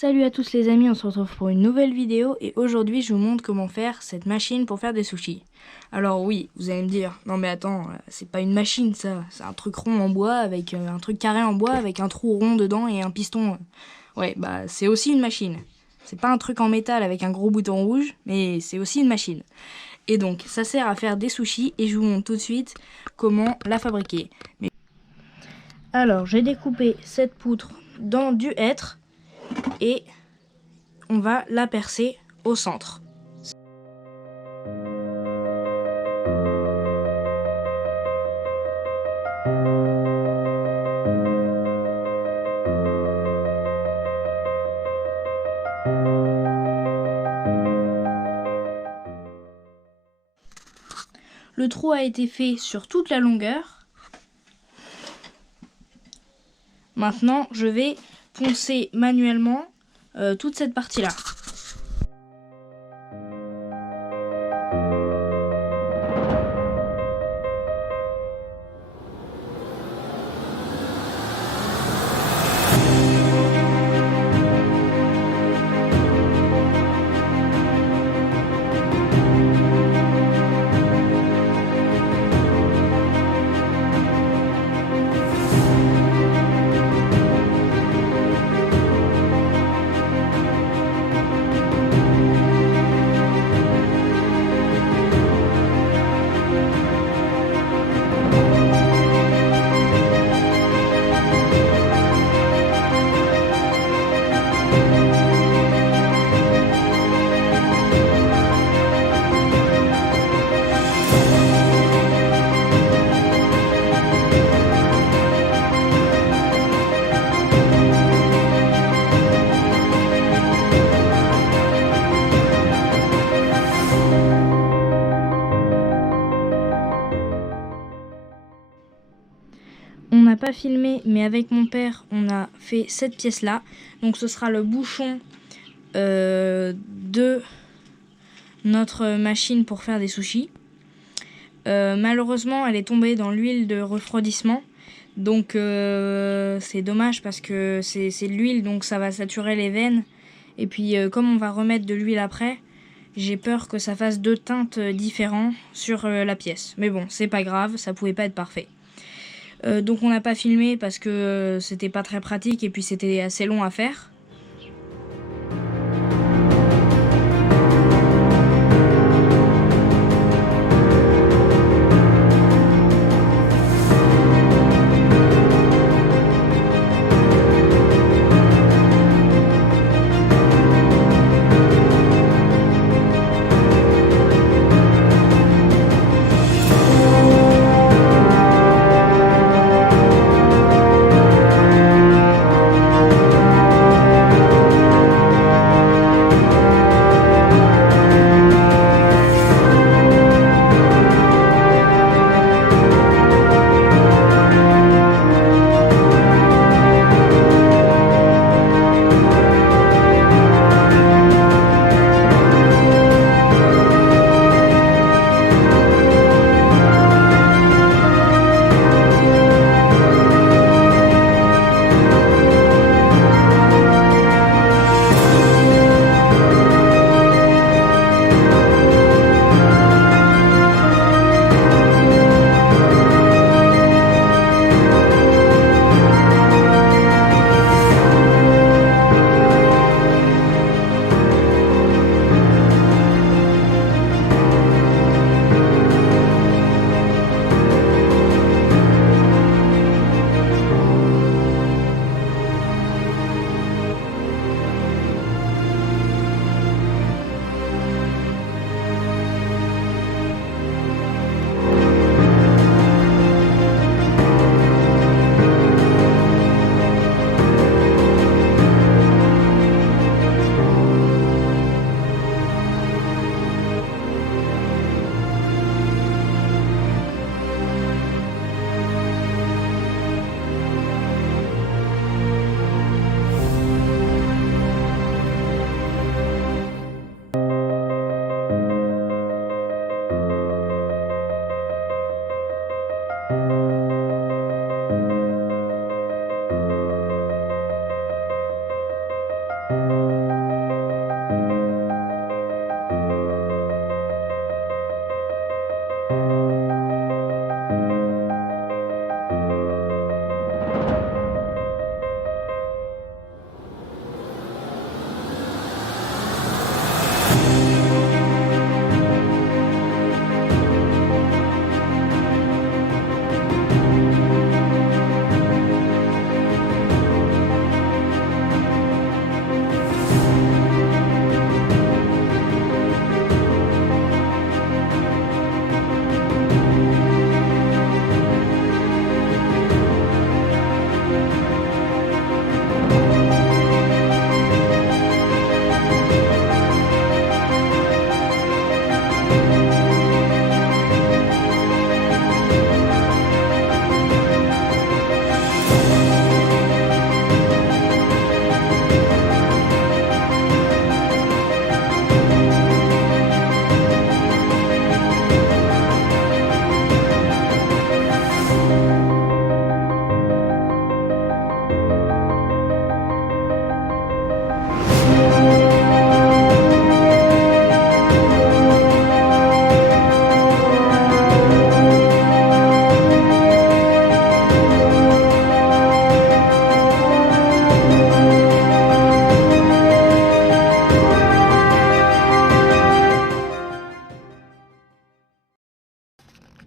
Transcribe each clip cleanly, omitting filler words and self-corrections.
Salut à tous les amis, on se retrouve pour une nouvelle vidéo et aujourd'hui je vous montre comment faire cette machine pour faire des sushis. Alors oui, vous allez me dire, non mais attends, c'est pas une machine ça, c'est un truc rond en bois avec un truc carré en bois avec un trou rond dedans et un piston. Ouais, bah c'est aussi une machine. C'est pas un truc en métal avec un gros bouton rouge, mais c'est aussi une machine. Et donc ça sert à faire des sushis et je vous montre tout de suite comment la fabriquer. Alors j'ai découpé cette poutre dans du hêtre. Et on va la percer au centre. Le trou a été fait sur toute la longueur. Maintenant, je vais poncer manuellement toute cette partie-là. On n'a pas filmé, mais avec mon père, on a fait cette pièce-là. Donc ce sera le bouchon de notre machine pour faire des sushis. Malheureusement, elle est tombée dans l'huile de refroidissement. Donc c'est dommage parce que c'est de l'huile, donc ça va saturer les veines. Et puis comme on va remettre de l'huile après, j'ai peur que ça fasse deux teintes différentes sur la pièce. Mais bon, c'est pas grave, ça pouvait pas être parfait. Donc on n'a pas filmé parce que c'était pas très pratique et puis c'était assez long à faire.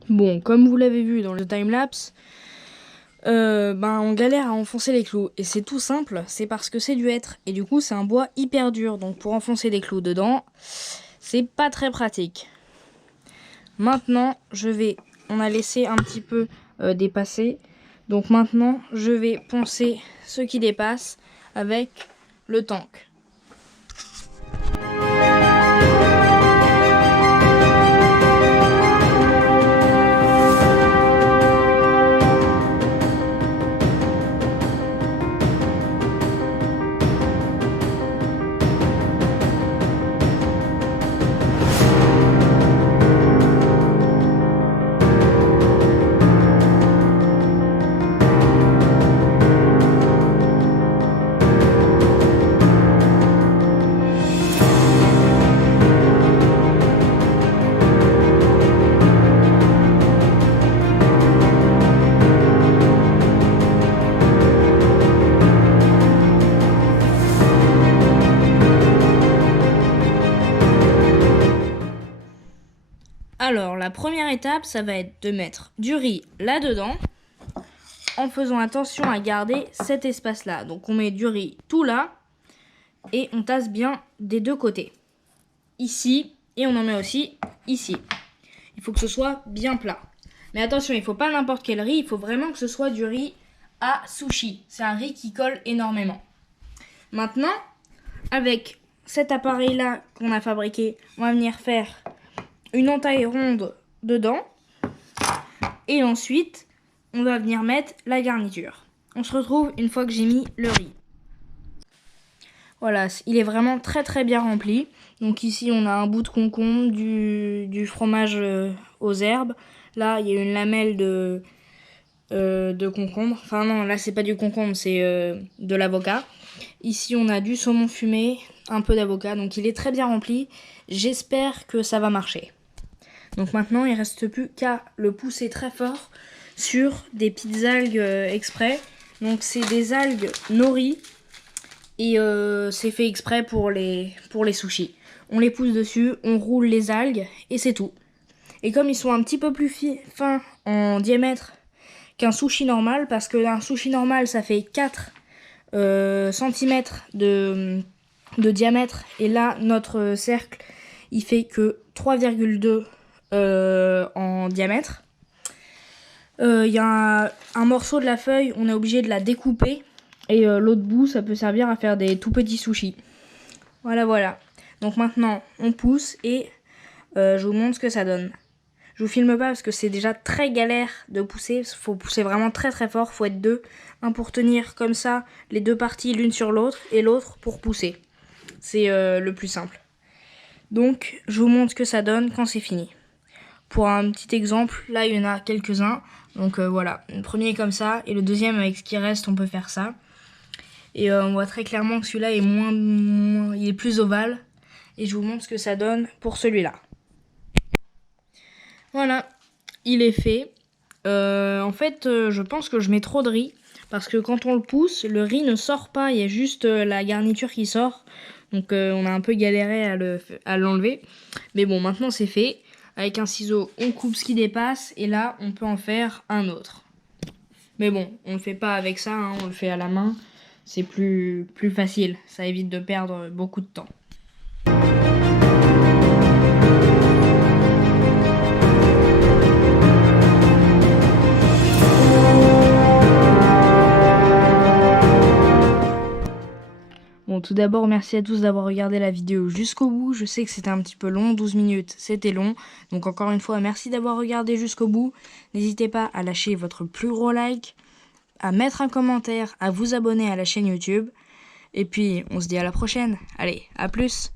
Bon, comme vous l'avez vu dans le timelapse, on galère à enfoncer les clous. Et c'est tout simple, c'est parce que c'est du hêtre. Et du coup, c'est un bois hyper dur. Donc pour enfoncer des clous dedans, c'est pas très pratique. Maintenant, on a laissé un petit peu dépasser. Donc maintenant, je vais poncer ce qui dépasse avec le tank. Alors, la première étape, ça va être de mettre du riz là-dedans, en faisant attention à garder cet espace-là. Donc, on met du riz tout là, et on tasse bien des deux côtés. Ici, et on en met aussi ici. Il faut que ce soit bien plat. Mais attention, il ne faut pas n'importe quel riz, il faut vraiment que ce soit du riz à sushi. C'est un riz qui colle énormément. Maintenant, avec cet appareil-là qu'on a fabriqué, on va venir faire une entaille ronde dedans. Et ensuite, on va venir mettre la garniture. On se retrouve une fois que j'ai mis le riz. Voilà, il est vraiment très très bien rempli. Donc ici, on a un bout de concombre, du fromage aux herbes. Là, il y a une lamelle de concombre. Enfin non, là, c'est pas du concombre, c'est de l'avocat. Ici, on a du saumon fumé, un peu d'avocat. Donc il est très bien rempli. J'espère que ça va marcher. Donc maintenant, il ne reste plus qu'à le pousser très fort sur des petites algues exprès. Donc c'est des algues nori et c'est fait exprès pour les sushis. On les pousse dessus, on roule les algues et c'est tout. Et comme ils sont un petit peu plus fins en diamètre qu'un sushi normal, parce qu'un sushi normal ça fait 4 cm de diamètre, et là notre cercle il fait que 3,2 en diamètre. Il y a un morceau de la feuille, on est obligé de la découper, et l'autre bout ça peut servir à faire des tout petits sushis. Voilà. Donc maintenant on pousse et je vous montre ce que ça donne. Je vous filme pas parce que c'est déjà très galère de pousser. Faut pousser vraiment très très fort, faut être deux. Un pour tenir comme ça les deux parties l'une sur l'autre et l'autre pour pousser. C'est le plus simple. Donc je vous montre ce que ça donne quand c'est fini. Pour un petit exemple, là il y en a quelques-uns. Donc voilà, le premier est comme ça et le deuxième avec ce qui reste on peut faire ça. Et on voit très clairement que celui-là est il est plus ovale. Et je vous montre ce que ça donne pour celui-là. Voilà, il est fait. En fait, je pense que je mets trop de riz. Parce que quand on le pousse, le riz ne sort pas. Il y a juste la garniture qui sort. Donc on a un peu galéré à l'enlever. Mais bon, maintenant c'est fait. Avec un ciseau, on coupe ce qui dépasse. Et là, on peut en faire un autre. Mais bon, on ne le fait pas avec ça. Hein, on le fait à la main. C'est plus facile. Ça évite de perdre beaucoup de temps. Bon, tout d'abord, merci à tous d'avoir regardé la vidéo jusqu'au bout. Je sais que c'était un petit peu long, 12 minutes, c'était long. Donc encore une fois, merci d'avoir regardé jusqu'au bout. N'hésitez pas à lâcher votre plus gros like, à mettre un commentaire, à vous abonner à la chaîne YouTube. Et puis, on se dit à la prochaine. Allez, à plus!